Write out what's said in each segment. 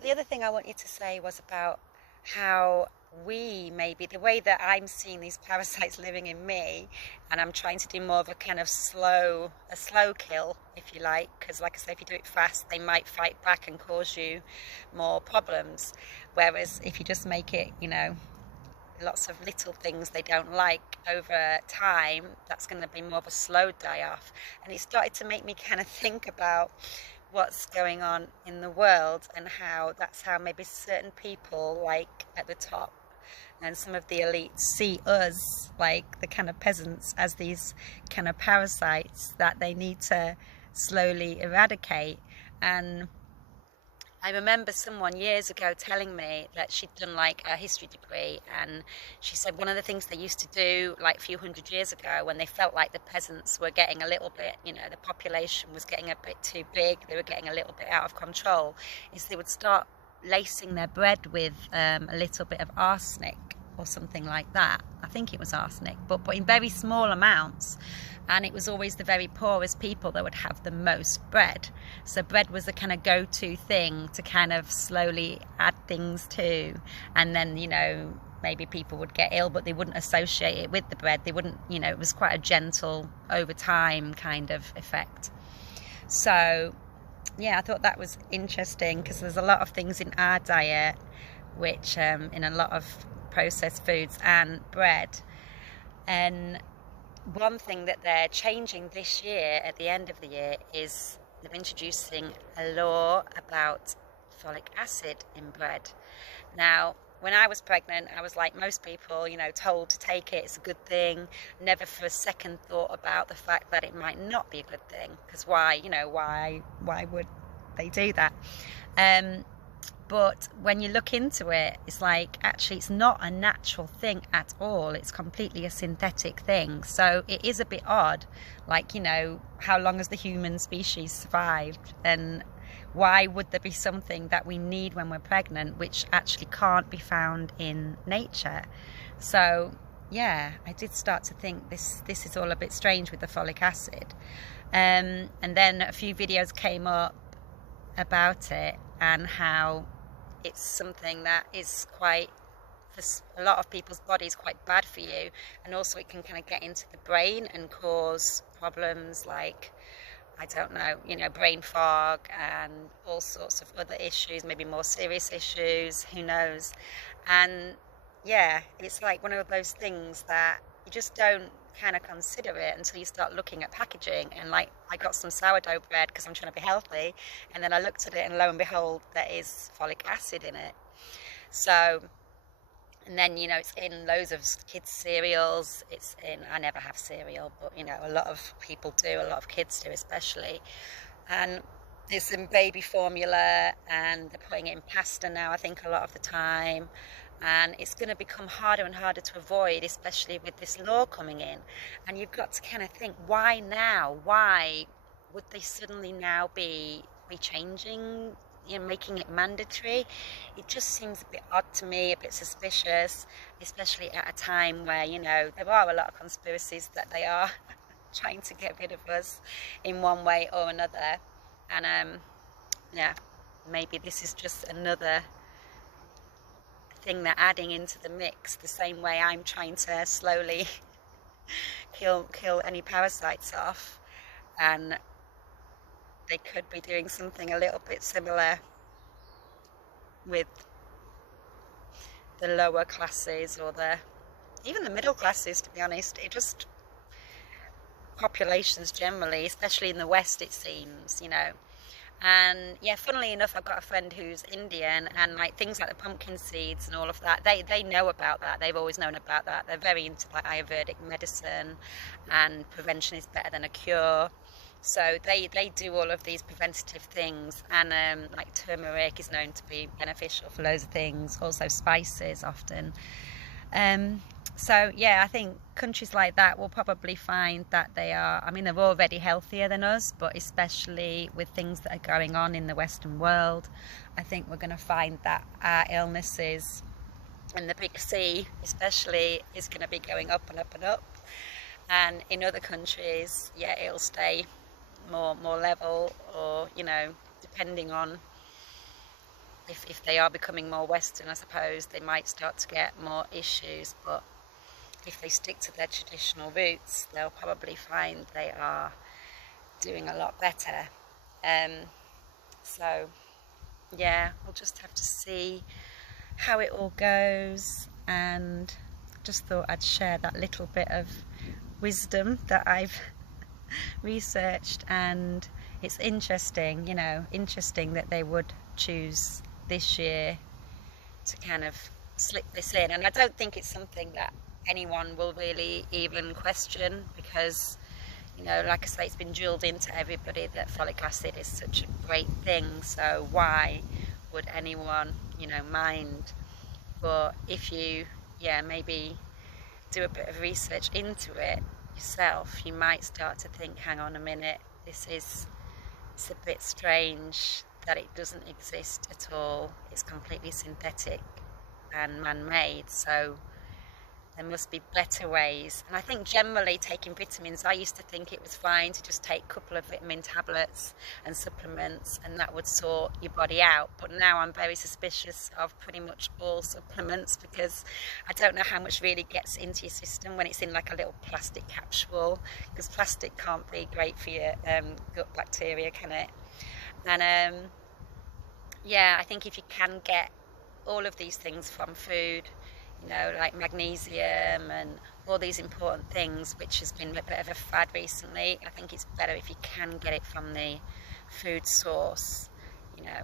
But the other thing I want you to say was about how maybe the way that I'm seeing these parasites living in me, and I'm trying to do more of a kind of a slow kill, if you like, because like I say, if you do it fast, they might fight back and cause you more problems. Whereas if you just make it, lots of little things they don't like over time, that's going to be more of a slow die off. And it started to make me kind of think about what's going on in the world, and how that's how maybe certain people, like at the top and some of the elites, see us, like the kind of peasants, as these kind of parasites that they need to slowly eradicate. And I remember someone years ago telling me that she'd done like a history degree, and she said one of the things they used to do like a few hundred years ago, when they felt like the peasants were getting a little bit, the population was getting a bit too big, they were getting a little bit out of control, is they would start lacing their bread with a little bit of arsenic or something like that. I think it was arsenic, but in very small amounts. And it was always the very poorest people that would have the most bread. So bread was the kind of go-to thing to kind of slowly add things to. And then, maybe people would get ill, but they wouldn't associate it with the bread. They wouldn't, it was quite a gentle, over time kind of effect. So, yeah, I thought that was interesting, because there's a lot of things in our diet, which in a lot of processed foods and bread. And one thing that they're changing this year, at the end of the year, is they're introducing a law about folic acid in bread. Now, when I was pregnant, I was like most people, told to take it, it's a good thing. Never for a second thought about the fact that it might not be a good thing, because why would they do that? But when you look into it, it's like, actually, it's not a natural thing at all. It's completely a synthetic thing. So it is a bit odd. Like, how long has the human species survived? And why would there be something that we need when we're pregnant, which actually can't be found in nature? So, yeah, I did start to think this is all a bit strange with the folic acid. And then a few videos came up about it, and how it's something that is quite, for a lot of people's bodies, quite bad for you, and also it can kind of get into the brain and cause problems like, I don't know, brain fog and all sorts of other issues, maybe more serious issues, who knows. And yeah, it's like one of those things that you just don't kind of consider it until you start looking at packaging. And like, I got some sourdough bread because I'm trying to be healthy, and then I looked at it, and lo and behold, there is folic acid in it. So, and then it's in loads of kids' cereals. It's in, I never have cereal, but a lot of people do, a lot of kids do especially. And it's in baby formula, and they're putting it in pasta now, I think, a lot of the time. And it's going to become harder and harder to avoid, especially with this law coming in. And you've got to kind of think, why now? Why would they suddenly now be changing, making it mandatory? It just seems a bit odd to me, a bit suspicious, especially at a time where, there are a lot of conspiracies that they are trying to get rid of us in one way or another. And yeah, maybe this is just another thing they're adding into the mix, the same way I'm trying to slowly kill any parasites off. And they could be doing something a little bit similar with the lower classes, or even the middle classes, to be honest. It just, populations generally, especially in the West, it seems, And yeah, funnily enough, I've got a friend who's Indian, and like things like the pumpkin seeds and all of that, they know about that. They've always known about that. They're very into like Ayurvedic medicine, and prevention is better than a cure. So they do all of these preventative things, and like turmeric is known to be beneficial for loads of things. Also spices often. So yeah, I think countries like that will probably find that they're already healthier than us, but especially with things that are going on in the Western world, I think we're going to find that our illnesses, and the big C especially, is going to be going up and up and up. And in other countries, yeah, it'll stay more level, or depending on if they are becoming more Western, I suppose they might start to get more issues, but if they stick to their traditional roots, they'll probably find they are doing a lot better. So yeah, we'll just have to see how it all goes, and just thought I'd share that little bit of wisdom that I've researched. And it's interesting, you know, interesting that they would choose this year to kind of slip this in. And I don't think it's something that anyone will really even question, because, you know, like I say, it's been drilled into everybody that folic acid is such a great thing, so why would anyone, you know, mind? But if you, yeah, maybe do a bit of research into it yourself, you might start to think, hang on a minute, it's a bit strange that it doesn't exist at all. It's completely synthetic and man-made, so there must be better ways. And I think generally taking vitamins, I used to think it was fine to just take a couple of vitamin tablets and supplements and that would sort your body out. But now I'm very suspicious of pretty much all supplements, because I don't know how much really gets into your system when it's in like a little plastic capsule, because plastic can't be great for your gut bacteria, can it? And yeah, I think if you can get all of these things from food, you know, like magnesium and all these important things, which has been a bit of a fad recently, I think it's better if you can get it from the food source, you know.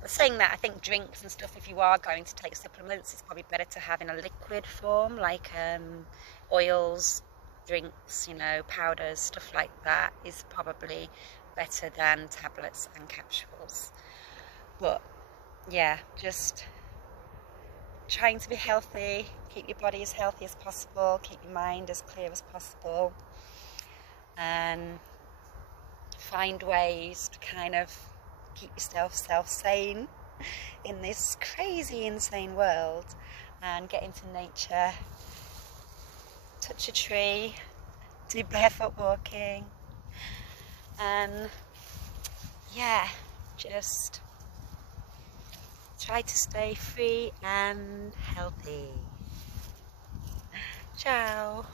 But saying that, I think drinks and stuff, if you are going to take supplements, it's probably better to have in a liquid form, like oils, drinks, you know, powders, stuff like that is probably better than tablets and capsules. But yeah, just trying to be healthy, keep your body as healthy as possible, keep your mind as clear as possible, and find ways to kind of keep yourself self-sane in this crazy, insane world, and get into nature, touch a tree, do barefoot walking, and yeah, just try to stay free and healthy. Ciao.